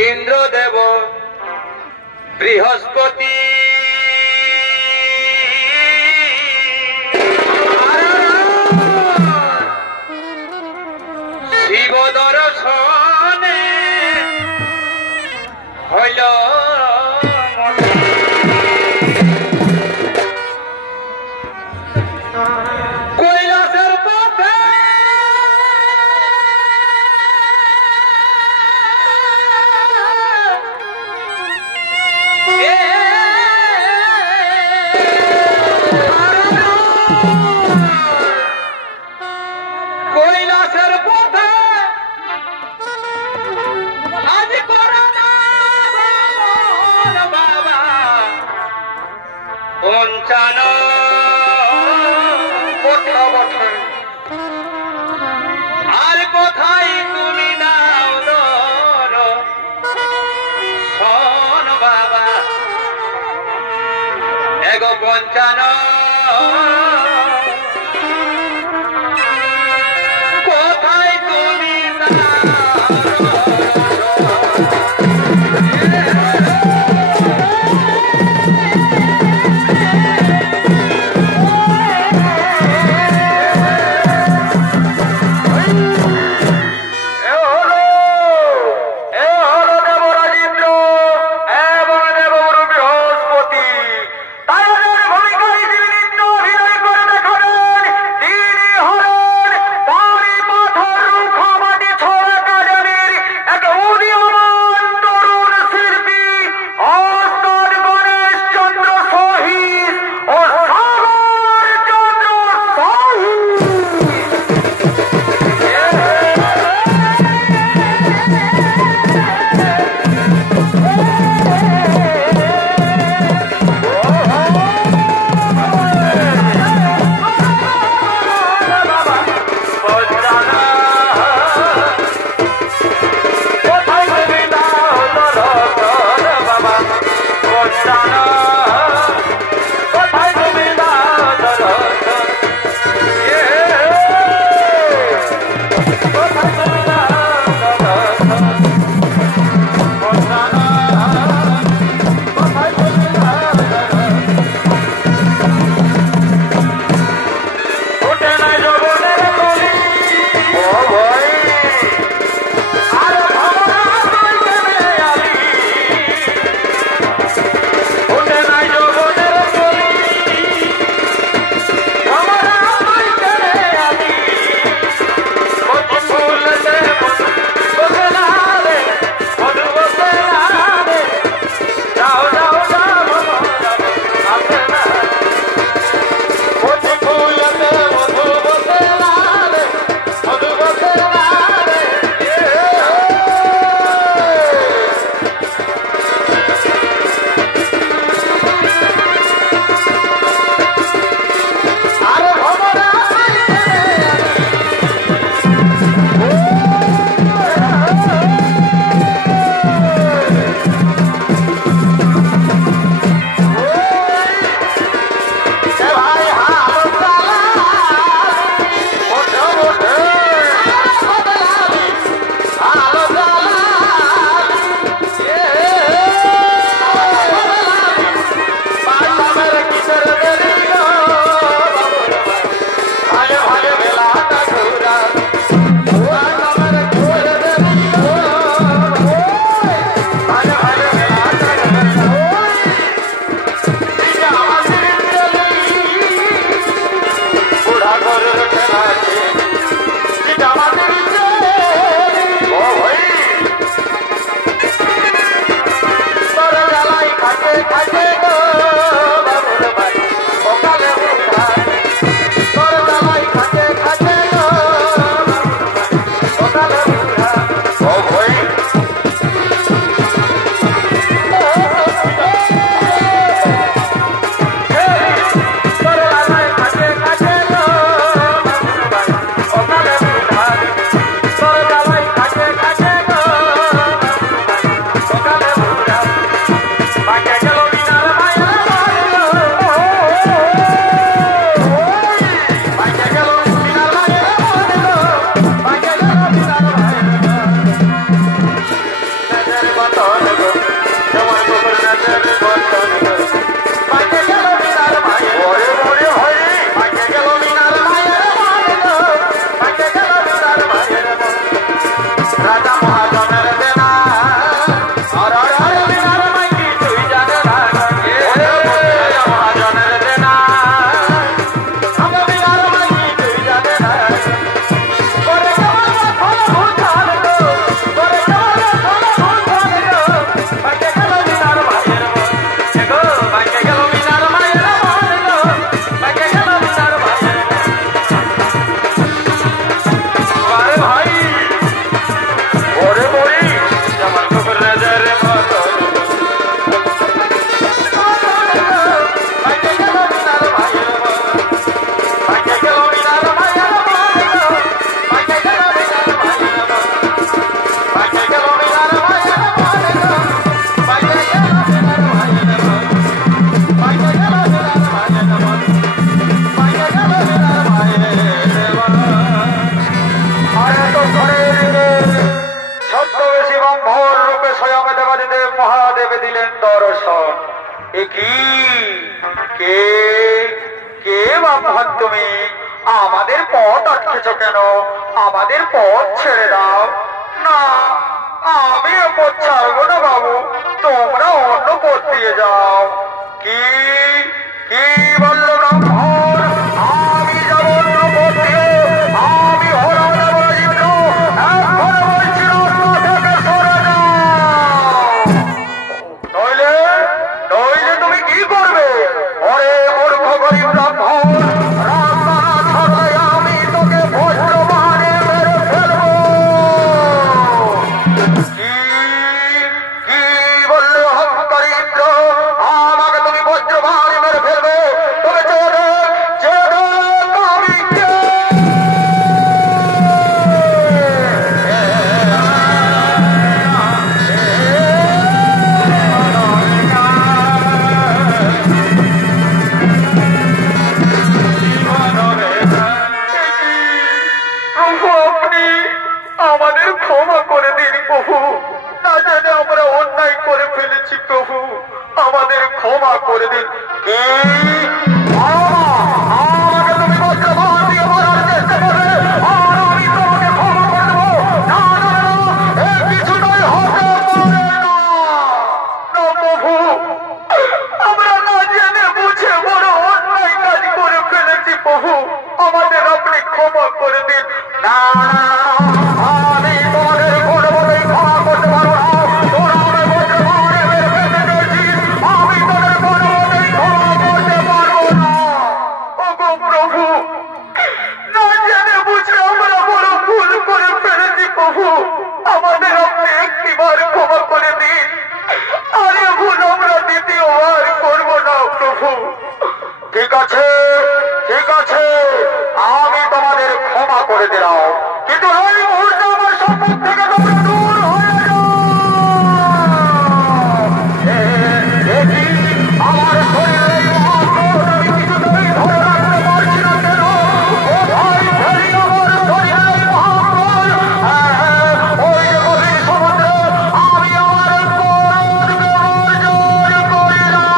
ইন্দ্রদেব বৃহস্পতি শিব দর্শনে হইল কৈলাসের পথে কৈলাসের পথে আজ করোনা বাবা পঞ্চান কোথা বঠা আর কোথায় তুমি নাও দর শোন বাবা এগো পঞ্চান কোথায় তুমি ভূমিকায় জীবনিত্য অভিনয় করে তুমি আমাদের পথ আটকেছ কেন? আমাদের পথ ছেড়ে দাও না। আমি পথ ছাড়বো না বাবু, তোমরা অন্য পথ দিয়ে যাও। কি কি বললো ব্রাহ্মণ? আমি যাব অন্য পথ দিয়ে, আমি হরা দেব ইন্দ্র। এখন বলছি রাস্তা থেকে সরে যাও, নইলে নইলে তুমি কি করবে? ওরে মূর্খ গরিব ব্রাহ্মণ, রাস্তা না ছাড়লে আমি তোকে বজ্র বাণে মেরে ফেলবো। কি কি বললে অহংকারী ইন্দ্র? আমাকে তুমি বজ্র বাণে মেরে ফেলবে? তবে চেয়ে দেখ আমি কে। আমাদের ক্ষমা করে দিন প্রভু, না জানে আমরা অন্যায় করে ফেলেছি প্রভু, আমাদের ক্ষমা করে দিন। কি আমাকে তুমি বজ্রবাণ দিয়ে মারার চেষ্টা করবে আর আমি তোমাকে ক্ষমা করে দেবো? না না না, এ কিছুটাই হতে পারে না। না প্রভু, আমরা না জেনে বুঝে বড় অন্যায় কাজ করে ফেলেছি প্রভু, আমাদের আপনি ক্ষমা করে দিন। না আমি তোমাদের কোনোভাবেই ক্ষমা করতে পারবো না। তোরা আমায় বজ্রবাণে মেরে ফেলতে চাইছিস, আমি তোদের কোনোভাবেই ক্ষমা করতে পারবো না। ওগো প্রভু, না জেনে বুঝে আমরা বড় ভুল করে ফেলেছি প্রভু, আমাদের আপনি একটিবার ক্ষমা করে দিন। আর এ ভুল আমরা দ্বিতীয়বার করবো না প্রভু। ঠিক আছে ঠিক আছে, আমি তোমাদের ক্ষমা করে দিলাম, কিন্তু এই মুহূর্তে আমার সম্মুখ থেকে তোমরা দূর হয়ে যাও। আমার শরীরে এই মহাক্রোধ আমি কিছুতেই ধরে রাখতে পারছি না কেন? ও ভাই ফেলি আমার শরীরে এই মহাক্রোধ। ওই যে গভীর সমুদ্রে আমি আমার ক্রোধ বিসর্জন করিলাম।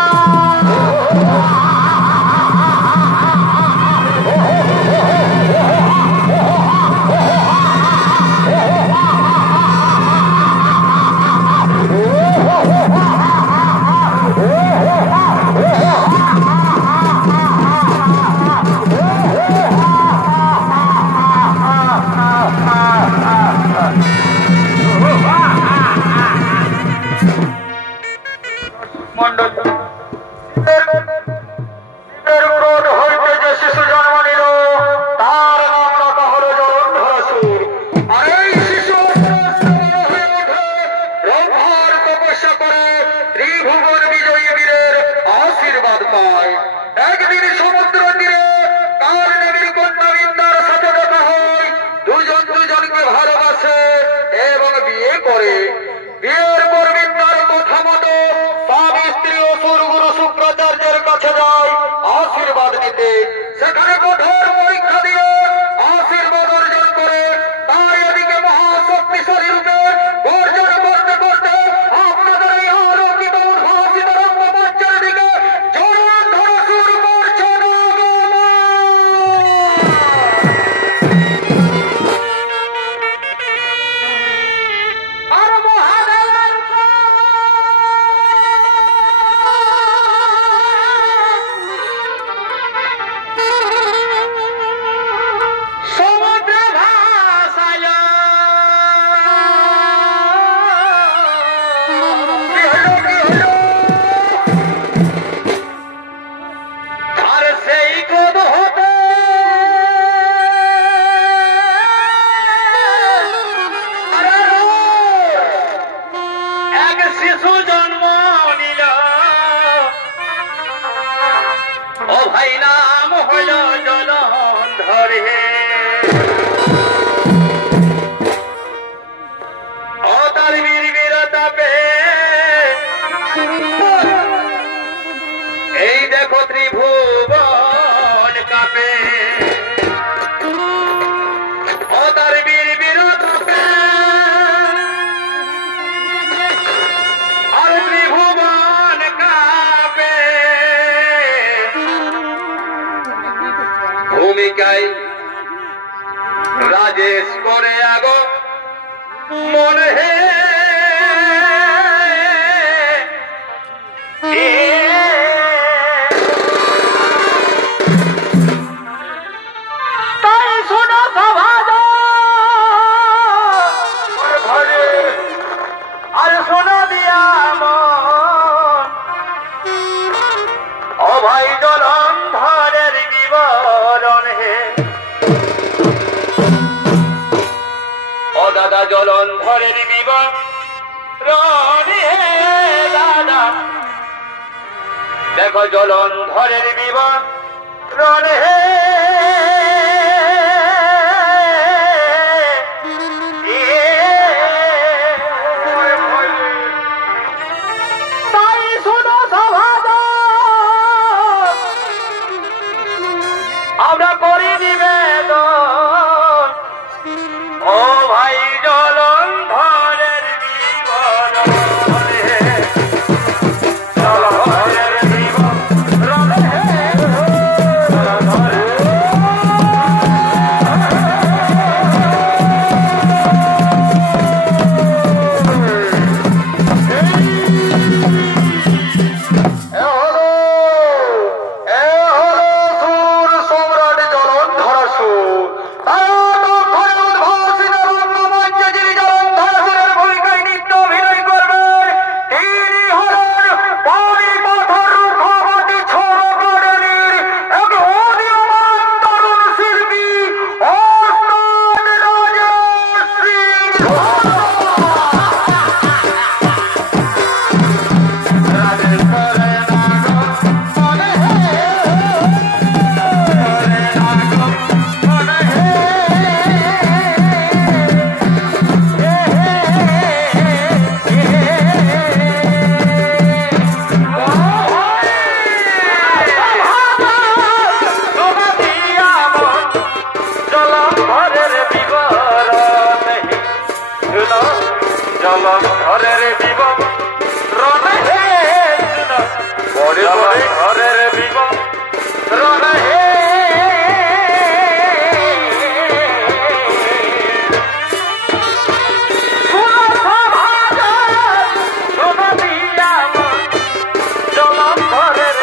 ক্রোধ হইতে যে শিশু জন্ম নিল তার নাম রাখা হলো জলন্ধরাসুর। আর এই শিশু ব্রহ্মার তপস্যা করে ত্রিভুবন বিজয়ী বীরের আশীর্বাদ পায়। একদিন সমুদ্র তীরে কাল নবীর কন্যা বিন্দার সাথে দেখা হয়। দুজন দুজনকে ভালোবাসে এবং বিয়ে করে। বিয়ের পর বিন্দার কথা মতো স্বামী স্ত্রী সুরগুরু শুক্রাচার্যের কাছে যায় আশীর্বাদ দিতে। সেখানে কঠোর পরীক্ষা দিয়ে আশীর্বাদ অর্জন করে তাই এদিকে মহাশক্তিশালী রূপে গর্জন করতে করতে আপনাদের এই আলোকিত উদ্ভাসিত রঙ্গমঞ্চের দিকে জোরাল ধরে সুর করছে আর মহাদেবের সমুদ্র ভাসায় কি হলো আর সেই ক্রোধ হতে এক শিশু জন্ম নিল ও ভাই নাম হইল জলন্ধর হে ও তার বীর বীরতা পে এই দেখো ত্রিভুবন কাপে ও তার বীর বীরতা পে আর ত্রিভুবন কাপে ভূমিকায় রাজেশ করে আগো মনে হে তাই শোনো সভাজ ঘরে আর শোনো দিয়া মন ও ভাই জলন্ধরের বিবরণ হে ও দাদা জলন্ধরের বিবরণ হে দাদা দেখো জলন্ধরের বিবরণ হে তাই শোনো সভাজ আমরা করি নিবেদন ও ভাই জলন্ধরের বিবরণ হে জলন্ধরের বিবরণ হে জলন্ধরের বিবরণ হে জলন্ধরের বিবরণ হে জলন্ধরের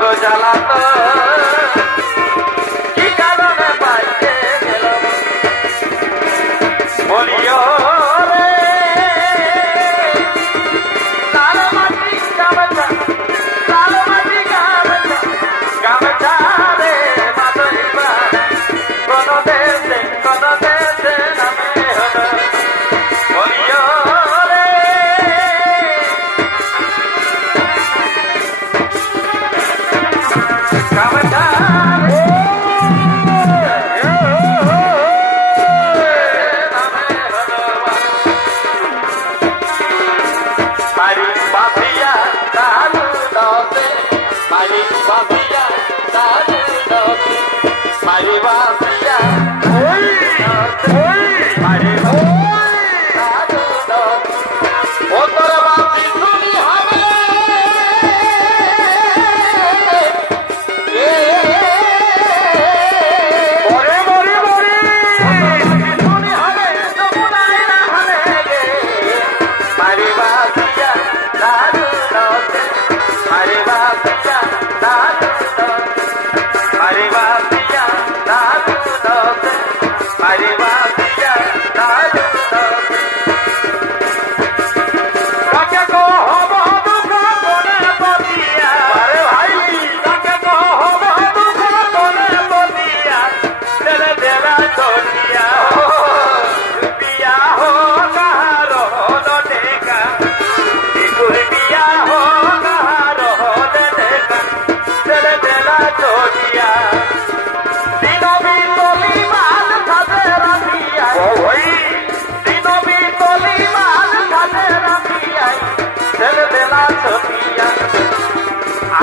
গো জ্বালাতো কি কারণে পাইতে গেল বলিও রে লাল মাটি গামছা গামছা রে মাদইবা কোন দেশে নামে হলো বলিও রে গামছা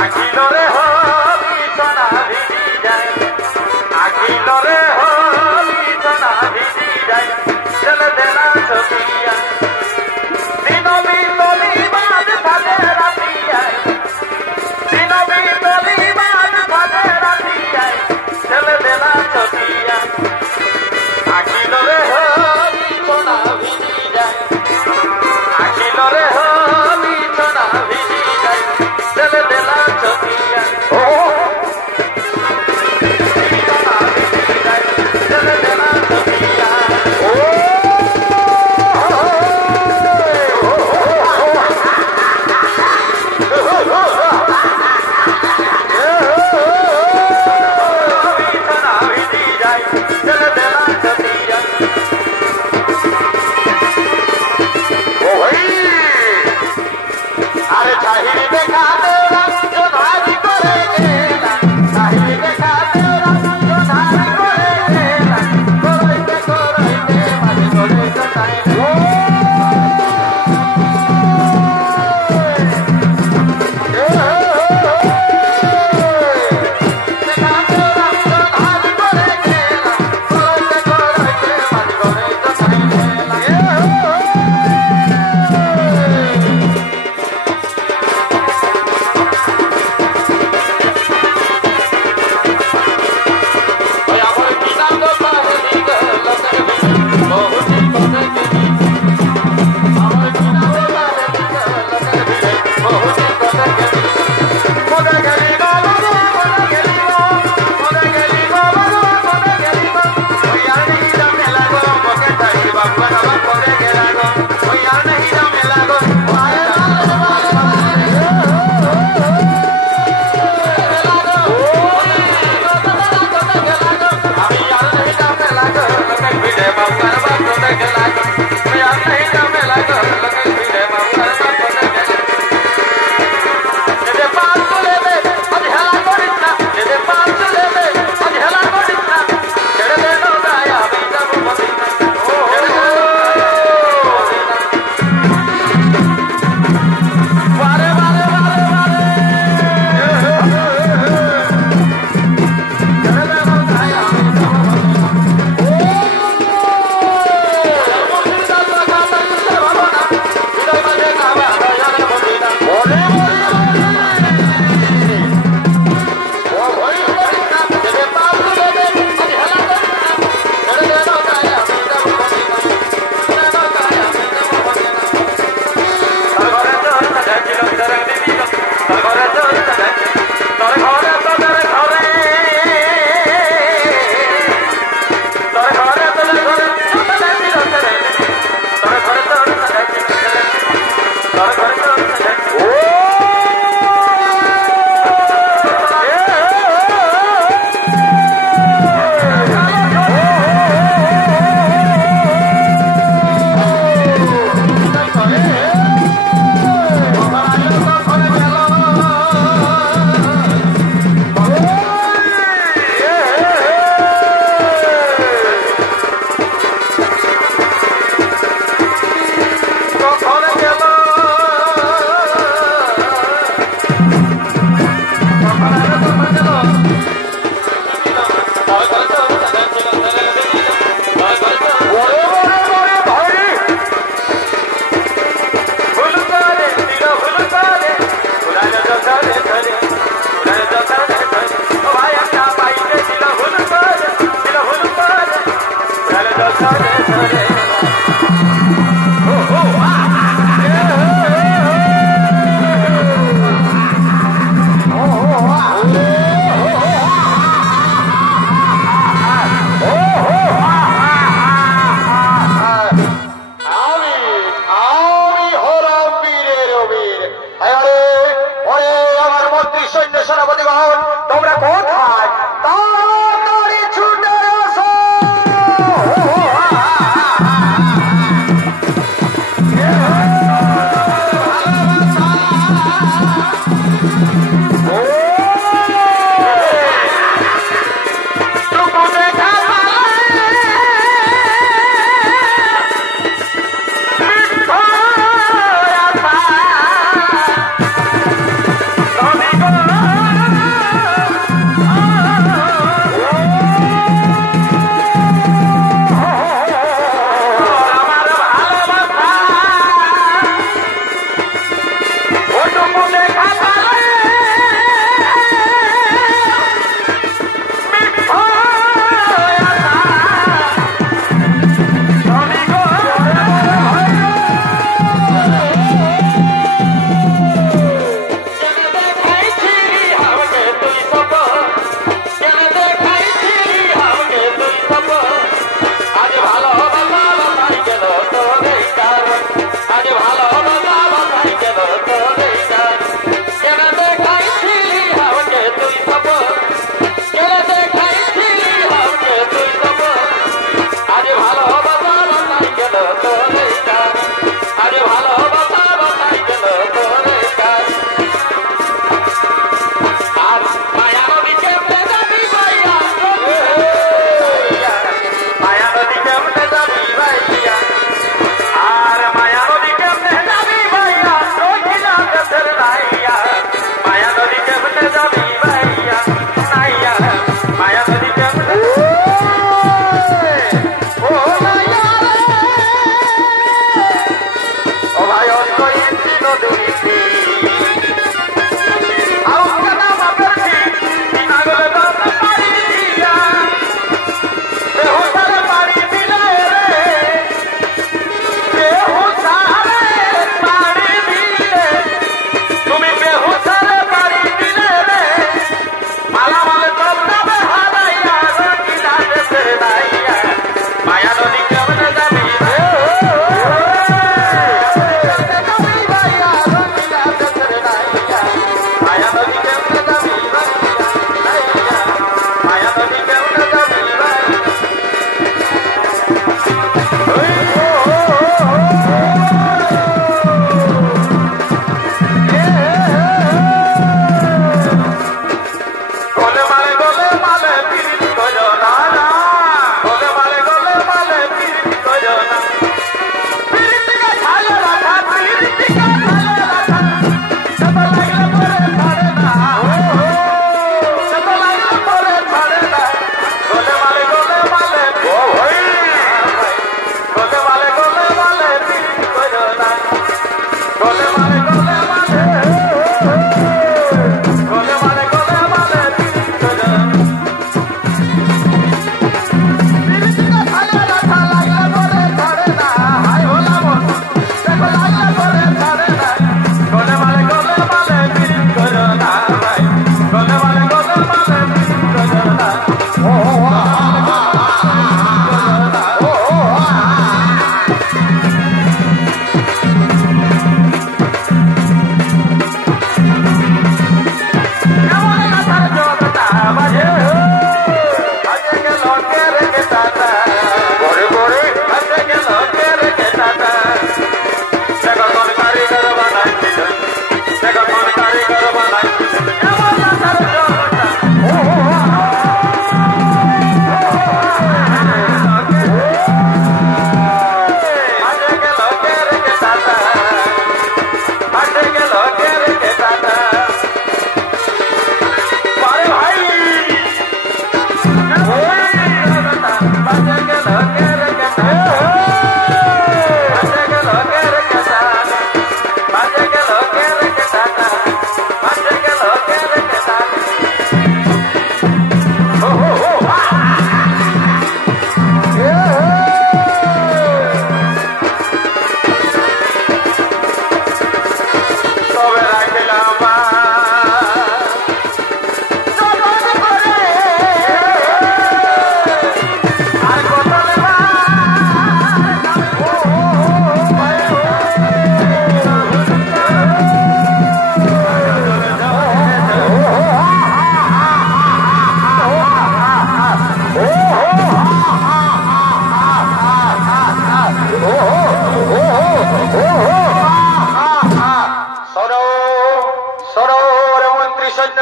আখিলরে হলি সোনা ভিজি যায় আখিলরে হলি সোনা ভিজি যায় চলে দেলা ছবিয়া দিন বিতলি বাদ ভালে রাতিয়ায় দিন বিতলি বাদ ভালে রাতিয়ায় চলে দেলা ছবিয়া আখিলরে হলি সোনা ভিজি যায় আখিলরে হলি সোনা ভিজি যায় চলে দেলা ছবিয়া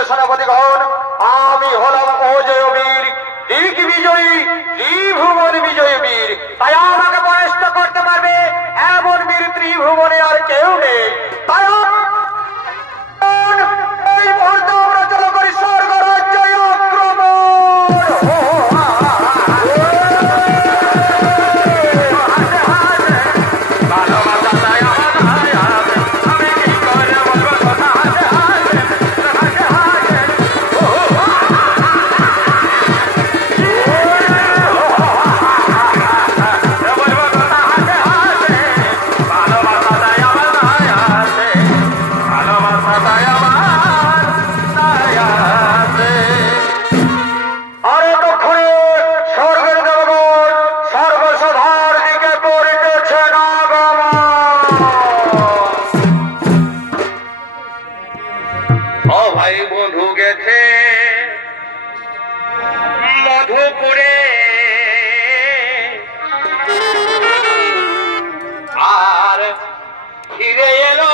সেনাপতিগণ, আমি হলাম অজয় বীর, দিগ্বিজয়ী, ত্রিভুবন বিজয়ী বীর। তাই আমাকে পরাস্ত করতে পারবে এমন বীর ত্রিভুবনে আর কেউ নেই। তাই এই মুহূর্তে আমরা চলো করি স্বর্গ রাজ্য আক্রমণ। মধুপুরে আর ফিরে এলো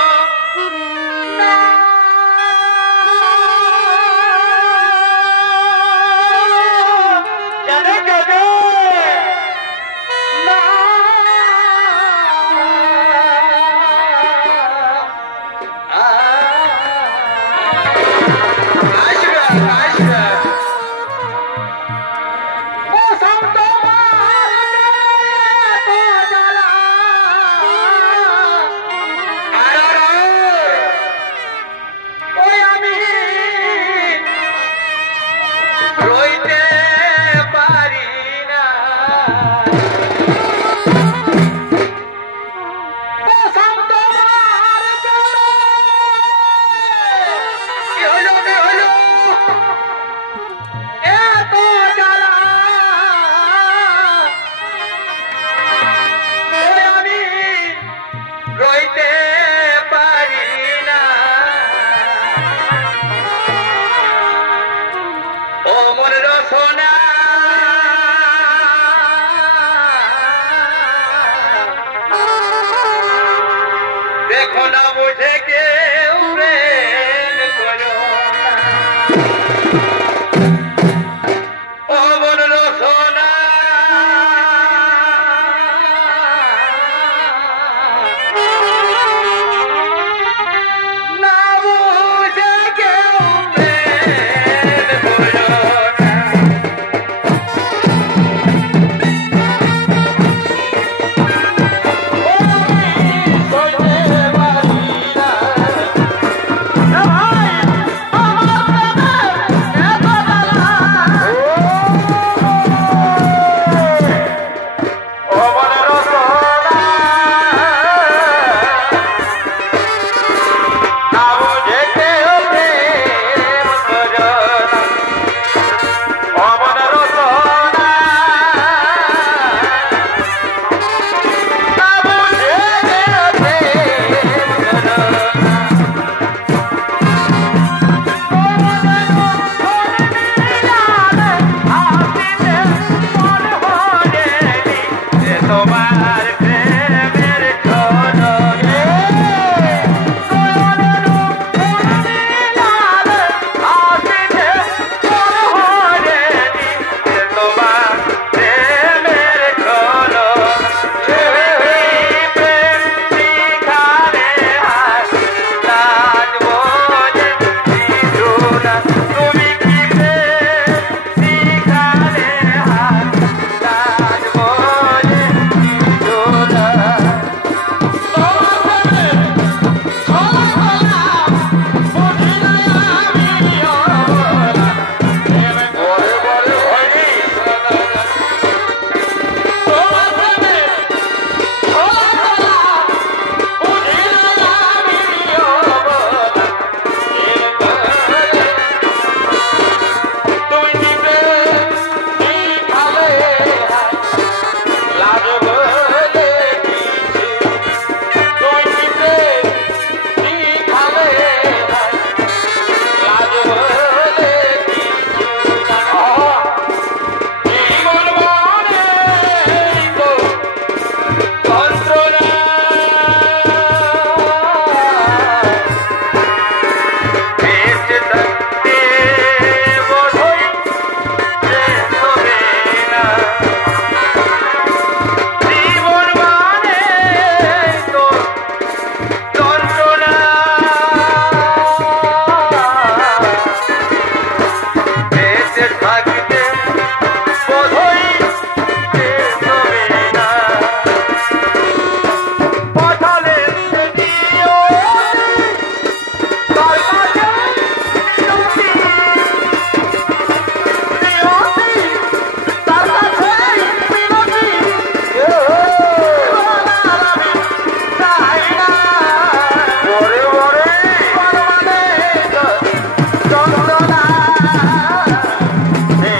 Hey!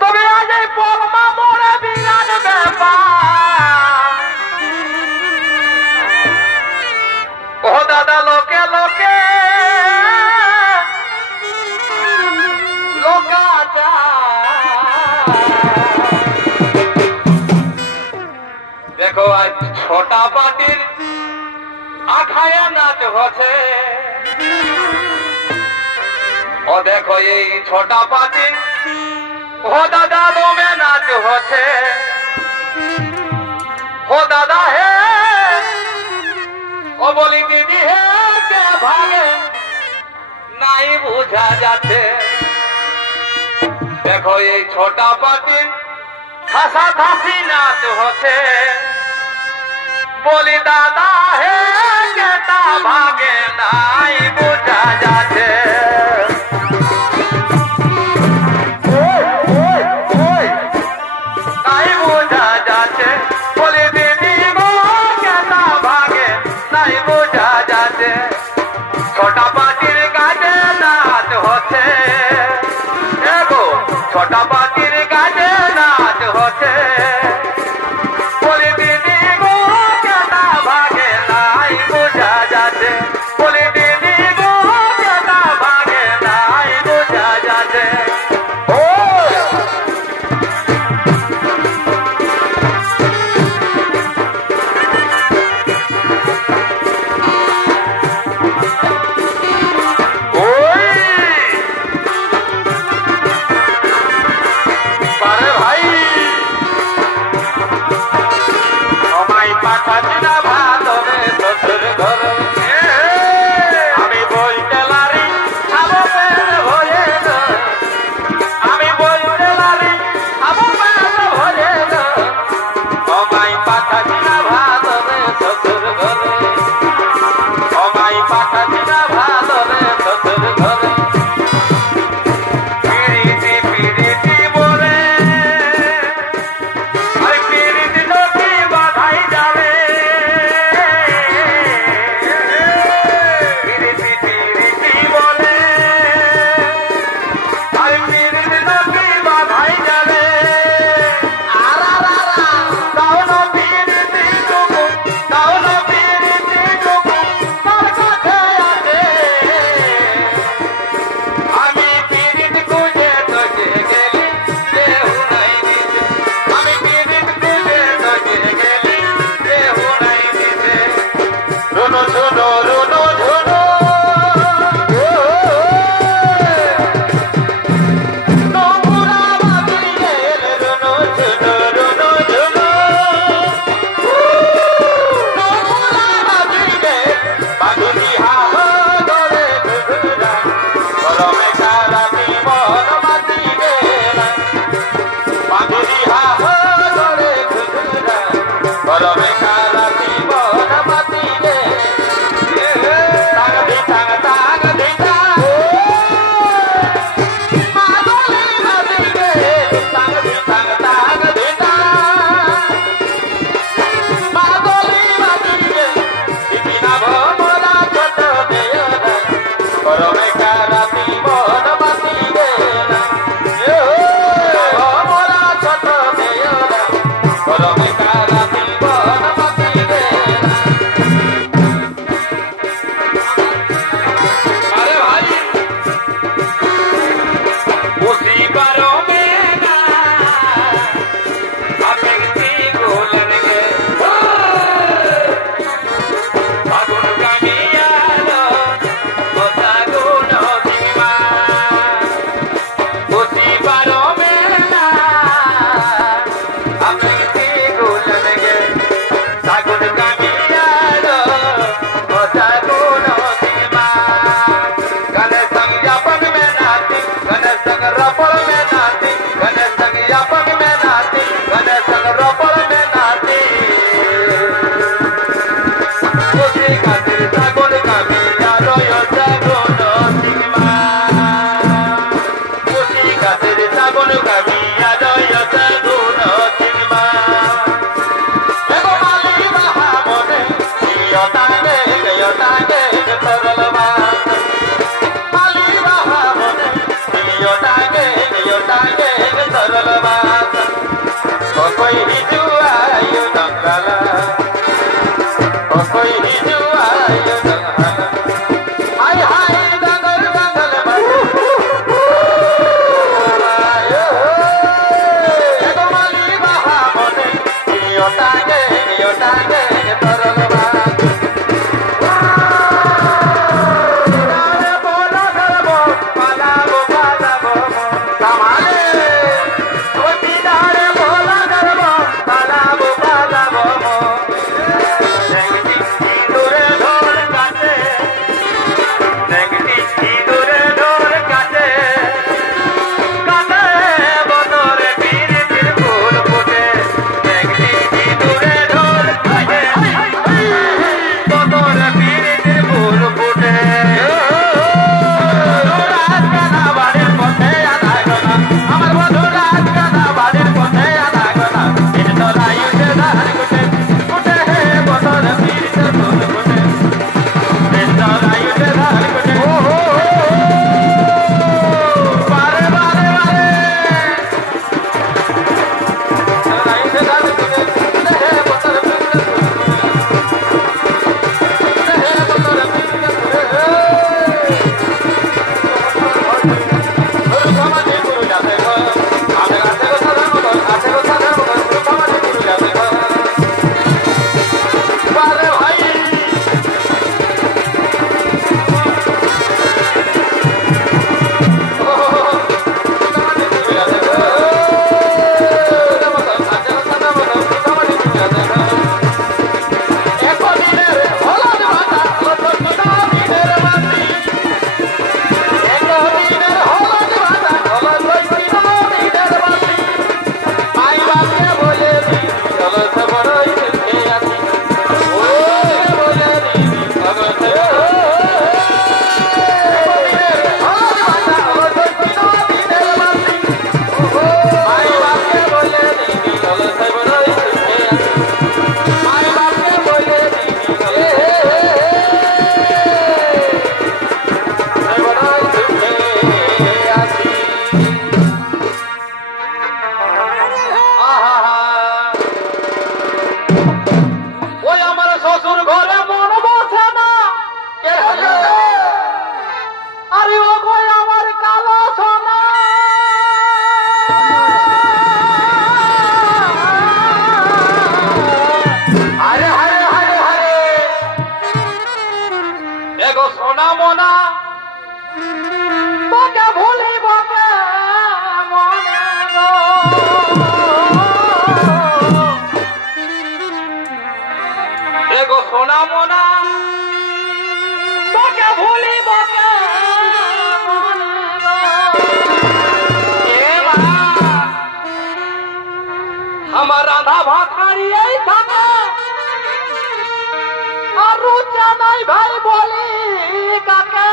তবে আজ এই পরমা মোড়ে বিরাট ব্যাপার ও দাদা লোকে লোকে দেখো আজ ছোটা পাটির আখায়া নাচ হচ্ছে ও দেখো এই ছোটা পাটির ও দাদা দমে নাচ হচ্ছে ও দাদা হে ও বলি দিদি হে কে ভাগে নাই বুঝা যাচ্ছে দেখো এই ছোটা পাটির ঠাসা ঠাসি নাচ হচ্ছে বলি দাদা হে কেটা ভাগে নাই বুঝা যাচ্ছে নাই বুঝা যাচ্ছে বলি দিদি গো কেটা ভাগে নাই বুঝা যাচ্ছে ছোটা পাটির কাজে নাচ হচ্ছে এগো ছোটা পাটির কাজে নাচ হচ্ছে বলি দিদি গো কেটা ভাগে নাই বুঝা যাচ্ছে বলি দিদি গো কেটা ভাগে নাই বুঝা যাচ্ছে আমি বলতে লারি খাবো পেট ভরে আমি বলতে লারি খাবো পেট ভরে আমায় পাঠাবি না ভাত রে শ্বশুর ঘরে আমায় পাঠাবি না ভাত রে শ্বশুর ঘরে পিড়িতি পিড়িতি বলে আরে পিড়িতি নদী বাধাই যাবে আমার রাধা ভাত হারিয়েই থাকে আর রুচা নাই ভাই বলি কাকে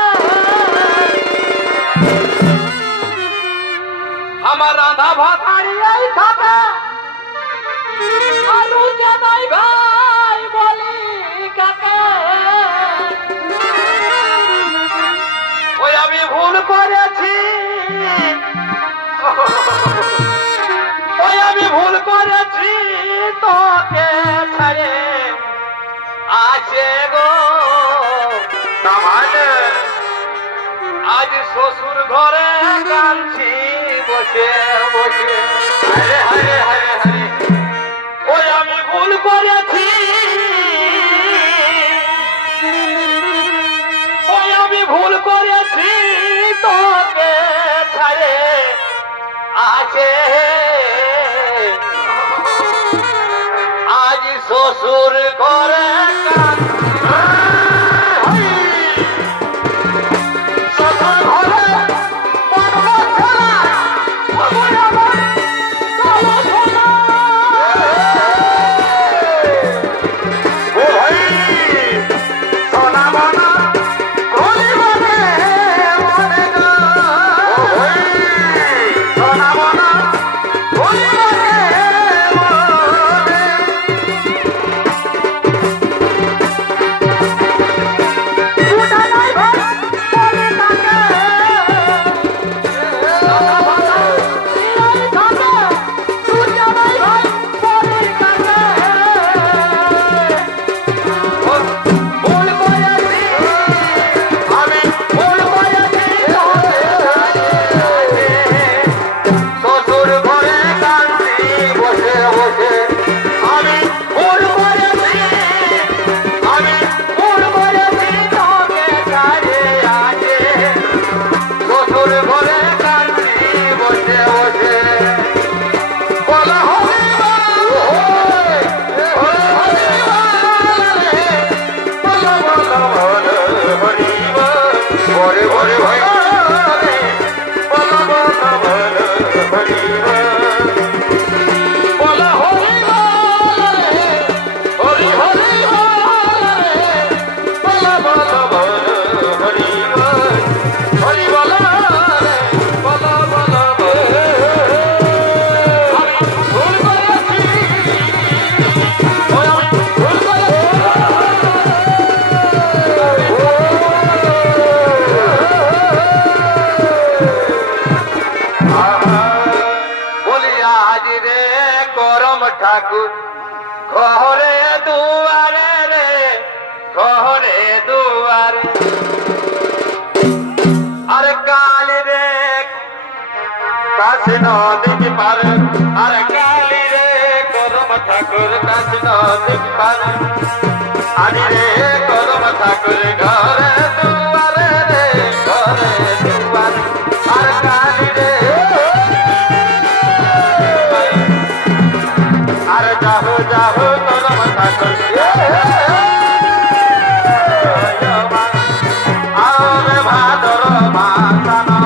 আমার রাধা ভাত হারিয়েই থাকে আর রুচা নাই ভাই বলি কাকে ওই আমি ভুল করেছি ওই আমি ভুল করেছি তোকে ছেড়ে আছে গো তাহলে আজ শ্বশুর ঘরে কাঁদছি বসে বসে হরে হরে হরে হরে ওই আমি ভুল করেছি ওই আমি ভুল করেছি তোকে ছেড়ে আছে আজ শ্বশুর ঘরে ঘরে দুয়ারে রে ঘরে দুয়ারে আরে কালী রে কাছে নদী পার আরে কালী রে করম ঠাকুর কাছে নদী পার আরে রে করম ঠাকুর ঘরে দুয়ারে রে ঘরে দুয়ারে আর কালী রে আর যাহো যাহো করম ঠাকুর আরে ভাদর মাতান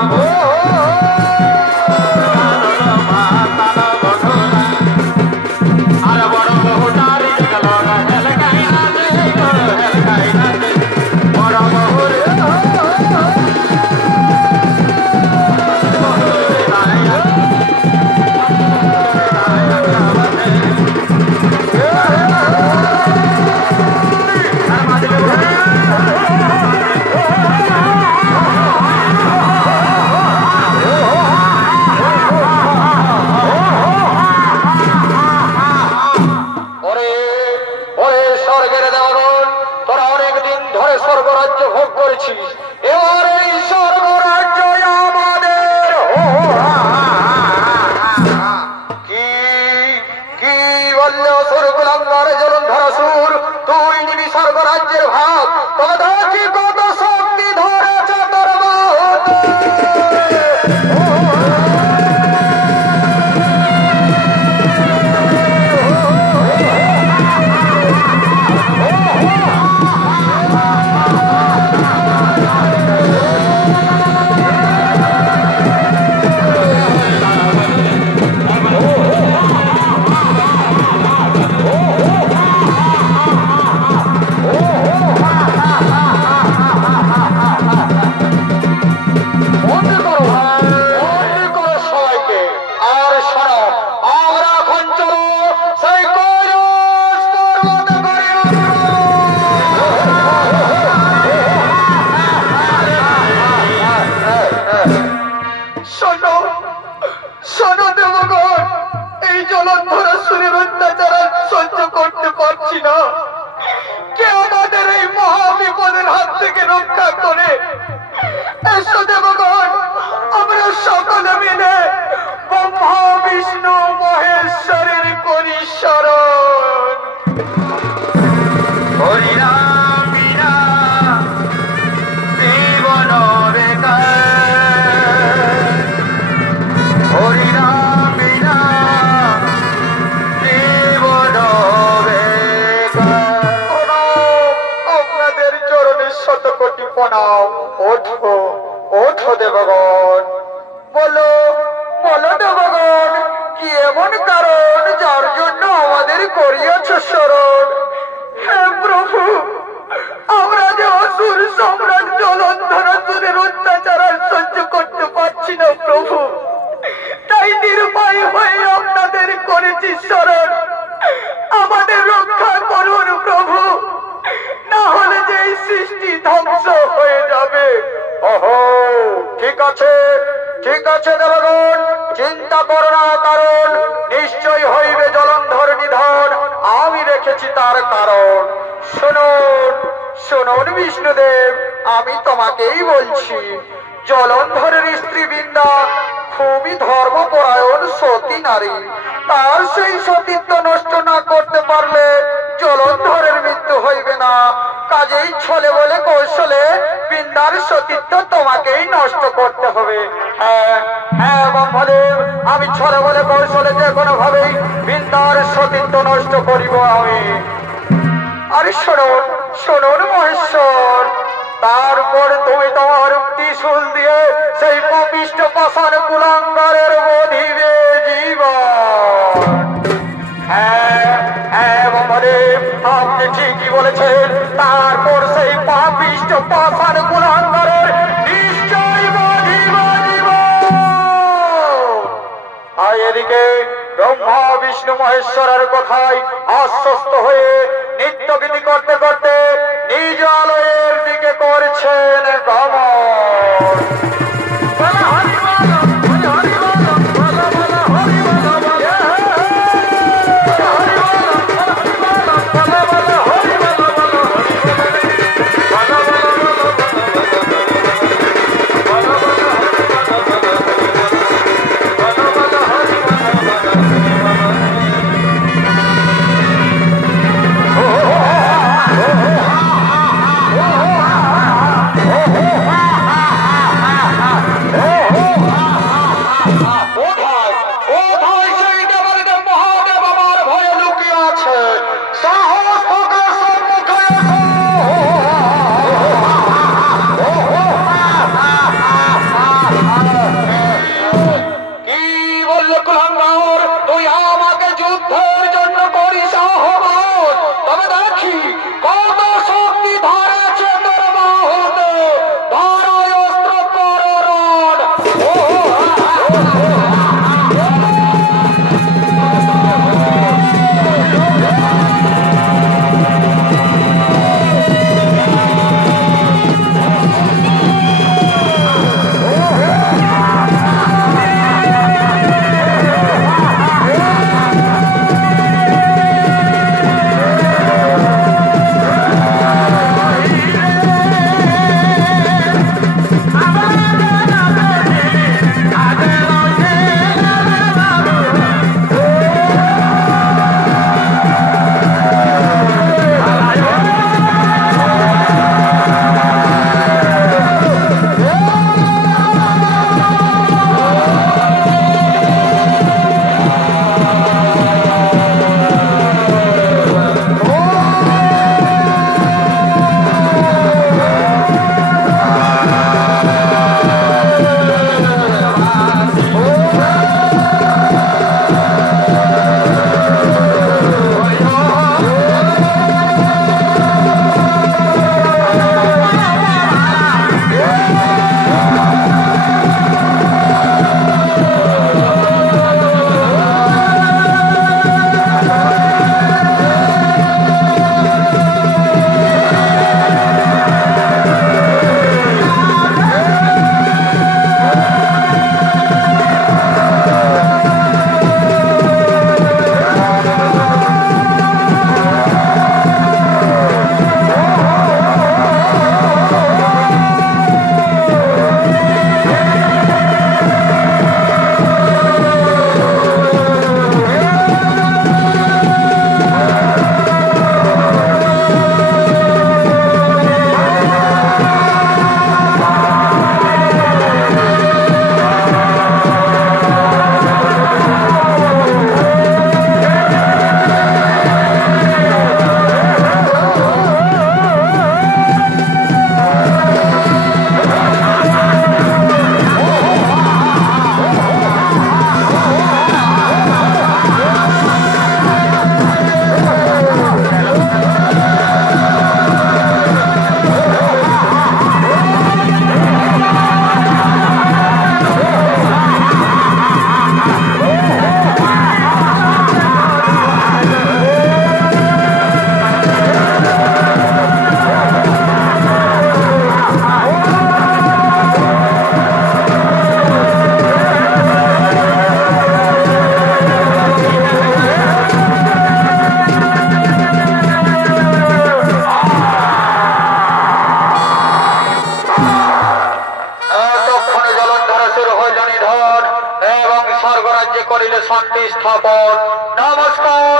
করিলে শান্তি স্থাপন। নমস্কার।